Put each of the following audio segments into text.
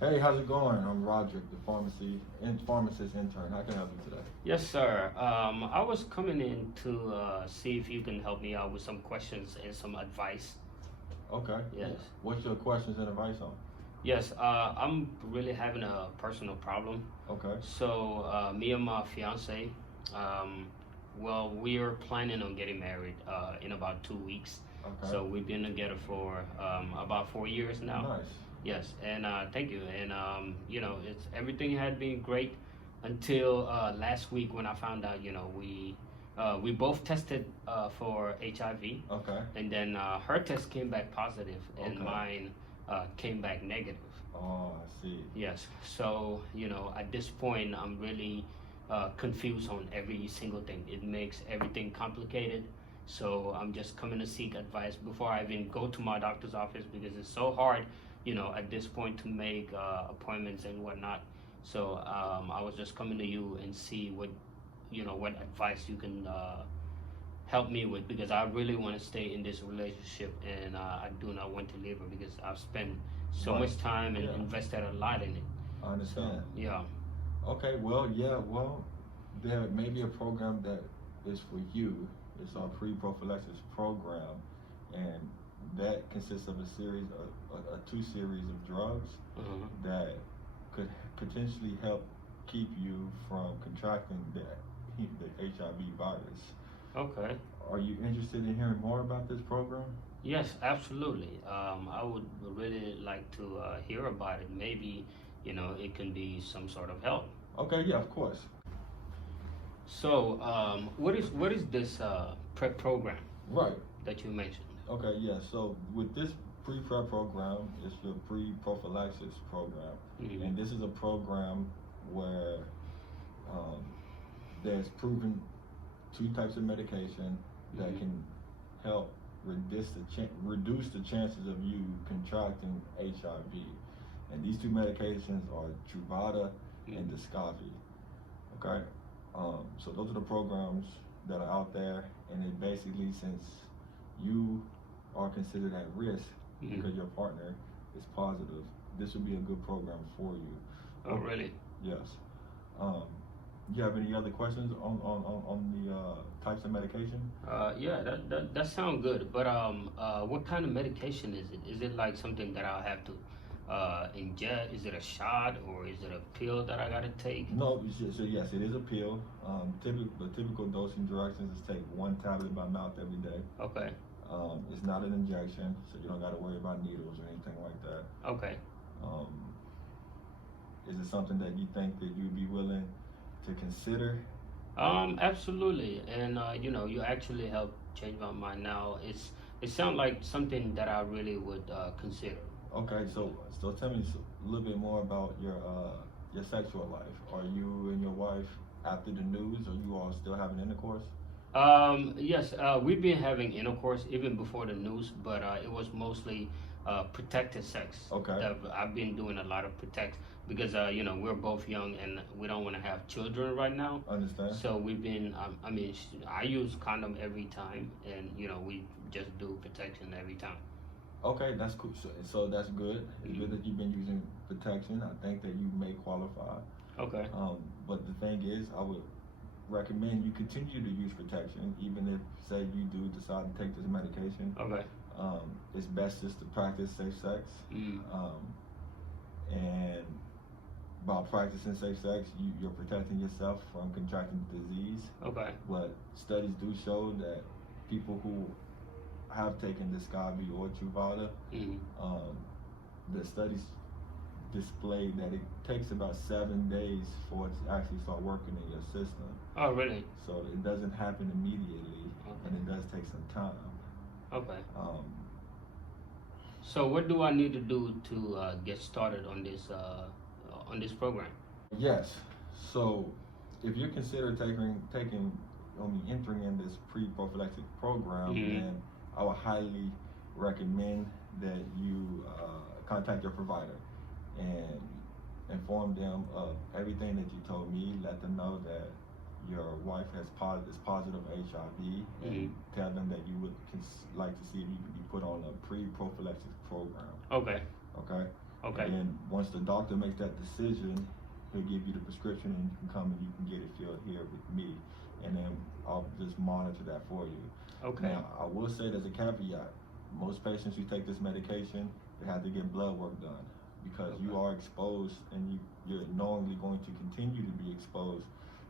Hey, how's it going? I'm Roderick, the pharmacist intern. How can I help you today? Yes, sir. I was coming in to see if you can help me out with some questions and some advice. Okay. Yeah. Yes. What's your questions and advice on? Yes, I'm really having a personal problem. Okay. So, me and my fiance, um, well, we are planning on getting married in about 2 weeks. Okay. So, we've been together for about 4 years now. Nice. Yes, and thank you. And it's everything had been great until last week when I found out. We both tested for HIV, Okay. and then her test came back positive, and Okay. mine came back negative. Oh, I see. Yes. So at this point, I'm really confused on every single thing. It makes everything complicated. So I'm just coming to seek advice before I even go to my doctor's office because it's so hard, at this point to make appointments and whatnot. So I was just coming to you and see what advice you can help me with because I really want to stay in this relationship and I do not want to leave her because I've spent so Right. much time and Yeah. invested a lot in it. I understand. Yeah. Okay. Well, yeah. Well, there may be a program that is for you. It's our pre-prophylaxis program, and that consists of a two series of drugs Uh-huh. that could potentially help keep you from contracting the HIV virus. Okay. Are you interested in hearing more about this program? Yes, absolutely. I would really like to hear about it. Maybe, it can be some sort of help. Okay, yeah, of course. So, what is this prep program Right. that you mentioned? Okay, yeah. So with this pre-prep program, it's your pre-prophylaxis program, Mhm. and this is a program where um, there's proven two types of medication that Mhm. can help reduce the chances of you contracting HIV. And these two medications are Truvada and Mhm. Descovy. Okay, so those are the programs that are out there, and it basically, since you are considered at risk Mhm. because your partner is positive, this would be a good program for you. Oh, really? Yes. Um, do you have any other questions on the types of medication? Yeah, that sounds good. But what kind of medication is it? Is it like something that I'll have to ingest? Is it a shot or is it a pill that I gotta take? No, so yes, it is a pill. The typical dosing directions is take one tablet by mouth every day. Okay. It's not an injection, so you don't got to worry about needles or anything like that. Okay. Um, is it something that you think that you'd be willing to consider? Absolutely. And you actually helped change my mind now. It sounds like something that I really would consider. Okay, so tell me a little bit more about your sexual life. Are you and your wife after the news? Are you all still having intercourse? Yes, we've been having intercourse even before the news, but it was mostly protected sex. Okay. I've been doing a lot of protect because we're both young and we don't want to have children right now. Understand? So we've been. I use condom every time, and we just do protection every time. Okay, that's cool. So that's good. It's Mhm. good that you've been using protection. I think that you may qualify. Okay. But the thing is, I would recommend you continue to use protection, even if, say, you do decide to take this medication. Okay. It's best just to practice safe sex. Mm. And by practicing safe sex, you're protecting yourself from contracting the disease. Okay. But studies do show that people who have taken Descovy or Truvada, Mm. um, the studies display that it takes about 7 days for it to actually start working in your system. Oh, really? So it doesn't happen immediately, Okay. and it does take some time. Okay. Um, So what do I need to do to get started on this program? yes. So if you consider entering in this pre-prophylactic program, Mhm. then I would highly recommend that you contact your provider and inform them of everything that you told me. Let them know that your wife is positive HIV, and Mhm. tell them that you would like to see if you could be put on a pre-prophylaxis program. Okay. Okay. Okay. And then once the doctor makes that decision, he'll give you the prescription, and you can come and you can get it filled here with me, and then I'll just monitor that for you. Okay. Now, I will say there's a caveat. Most patients who take this medication, they have to get blood work done, because you are exposed, and you're knowingly going to continue to be exposed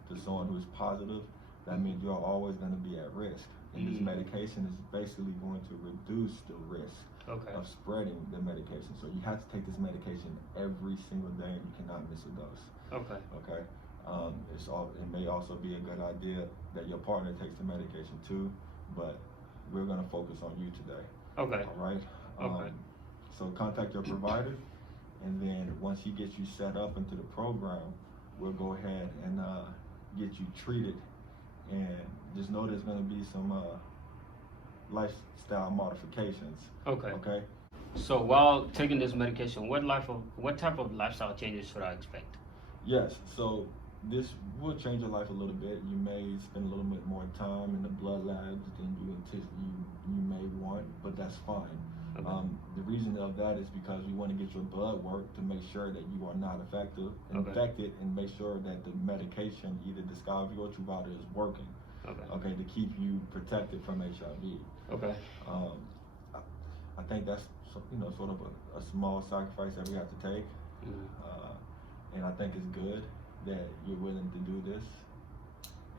to someone who is positive. That means you're always going to be at risk. And this medication is basically going to reduce the risk of spreading the medication. So you have to take this medication every single day, and you cannot miss a dose. Okay. Okay. It may also be a good idea that your partner takes the medication too, but we're going to focus on you today. Okay. All right. Okay. So contact your provider, and then once he gets you set up into the program, we'll go ahead and get you treated. And just know there's going to be some lifestyle modifications. Okay. Okay. So while taking this medication, what type of lifestyle changes should I expect? Yes. So this will change your life a little bit. You may spend a little bit more time in the blood labs than you may want, but that's fine. Okay. The reason of that is because we want to get your blood work to make sure that you are not infected, and make sure that the medication, either Descovy or Truvada, is working. Okay, to keep you protected from HIV. Okay. I think that's sort of a small sacrifice that we have to take, and I think it's good that you're willing to do this,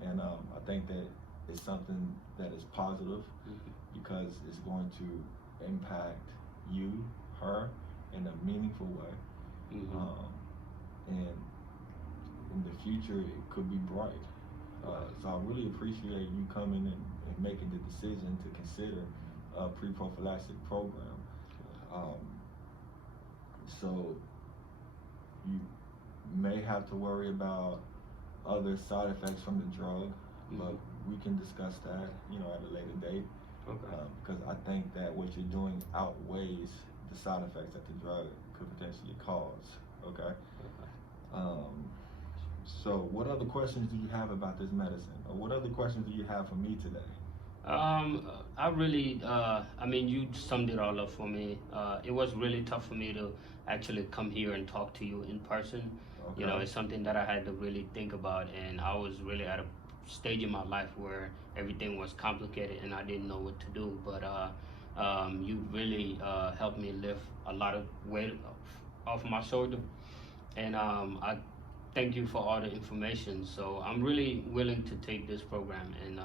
and I think that it's something that is positive, because it's going to impact you, her, in a meaningful way, and in the future it could be bright. So I really appreciate you coming and making the decision to consider a pre-prophylactic program. So you may have to worry about other side effects from the drug, but we can discuss that, at a later date. Because I think that what you're doing outweighs the side effects that the drug could potentially cause. Okay. So what other questions do you have about this medicine, or what other questions do you have for me today? I really, you summed it all up for me. It was really tough for me to actually come here and talk to you in person. Okay. It's something that I had to really think about, and I was really at a stage in my life where everything was complicated and I didn't know what to do. But you really helped me lift a lot of weight off my shoulder, and I thank you for all the information. So I'm really willing to take this program, and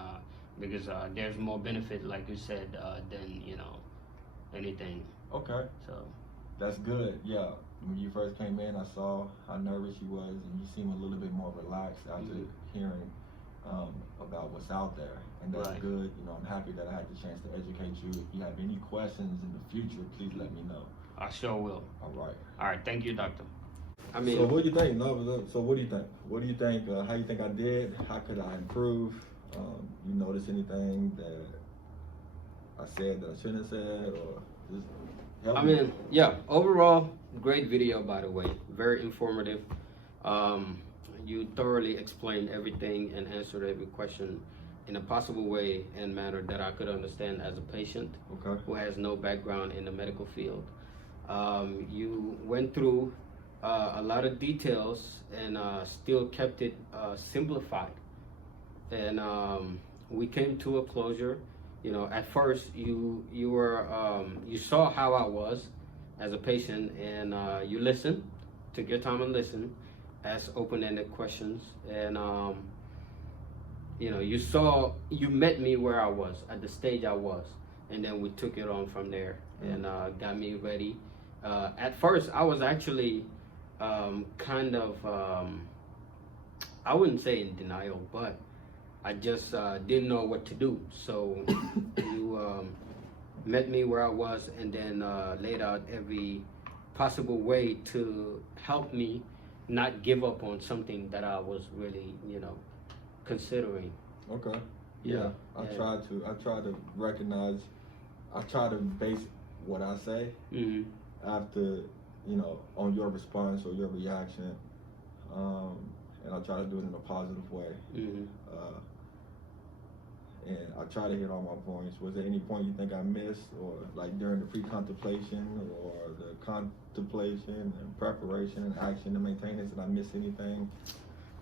because there's more benefit, like you said, than anything. Okay. So that's good. Yeah. When you first came in, I saw how nervous you was, and you seem a little bit more relaxed after hearing about what's out there, and that's good. I'm happy that I had the chance to educate you. If you have any questions in the future, please let me know. I sure will. All right. All right. Thank you, doctor. So what do you think? So what do you think? What do you think? How you think I did? How could I improve? You notice anything that I said that I shouldn't have said, or just help me? Overall, great video, by the way. Very informative. You thoroughly explained everything and answered every question in a possible way and manner that I could understand as a patient who has no background in the medical field. You went through a lot of details and still kept it simplified. And we came to a closure. At first you saw how I was as a patient, and you listened, took your time and listened, asked open-ended questions, and you met me where I was, at the stage I was, and then we took it on from there, and got me ready. At first I was actually kind of, I wouldn't say in denial, but I just didn't know what to do. So you met me where I was, and then laid out every possible way to help me not give up on something that I was really, considering. Okay. Yeah. I try to recognize. I try to base what I say after, on your response or your reaction, and I try to do it in a positive way. and I try to hit all my points. Was there any point you think I missed, or like during the pre-contemplation or the contemplation and preparation and action to maintain this? Did I miss anything?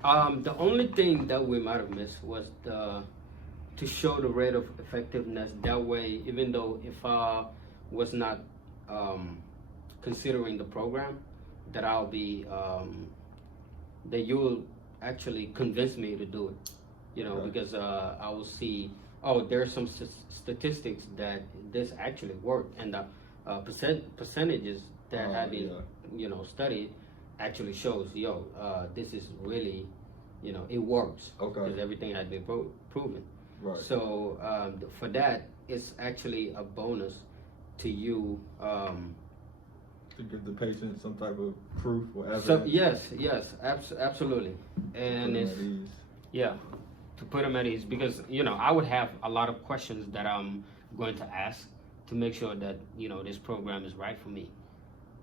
The only thing that we might have missed was to show the rate of effectiveness. That way, even though if I was not considering the program, that I'll be that you will actually convince me to do it. You know, Right. because I will see, oh, there's some statistics that this actually worked, and the percentages that have been, you know, studied actually shows, this is really, you know, it works. Okay. Because everything has been proven. Right. So for that, it's actually a bonus to you. To give the patient some type of proof or evidence. So yes, absolutely, and Put them it's at ease. yeah, to put them at ease, because you know I would have a lot of questions that I'm going to ask to make sure that you know this program is right for me,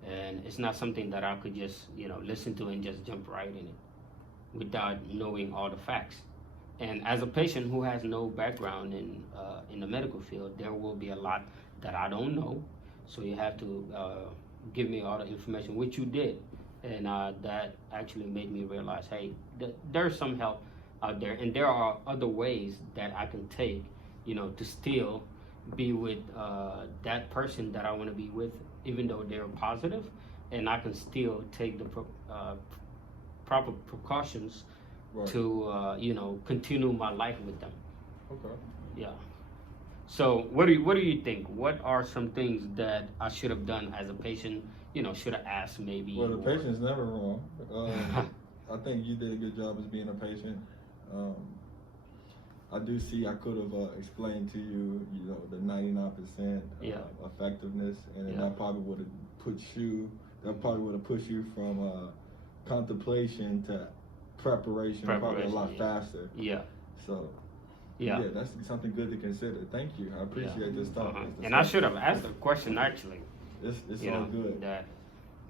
and it's not something that I could just listen to and just jump right in it without knowing all the facts. And as a patient who has no background in the medical field, there will be a lot that I don't know, so you have to give me all the information, which you did, and that actually made me realize, hey, there's some help out there, and there are other ways that I can take, to still be with that person that I want to be with, even though they're positive, and I can still take the proper precautions Right. to continue my life with them. Okay. Yeah. So what do you think? What are some things that I should have done as a patient? Should have asked maybe. Well, the patient's never wrong. I think you did a good job as being a patient. I do see I could have explained to you, the 99% effectiveness, and then that probably would have pushed you from contemplation to preparation probably a lot faster. Yeah. So. Yeah. That's something good to consider. Thank you. I appreciate this talk. And I should have asked a question actually. It's all good.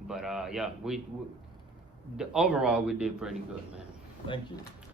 But we overall we did pretty good, man. Thank you.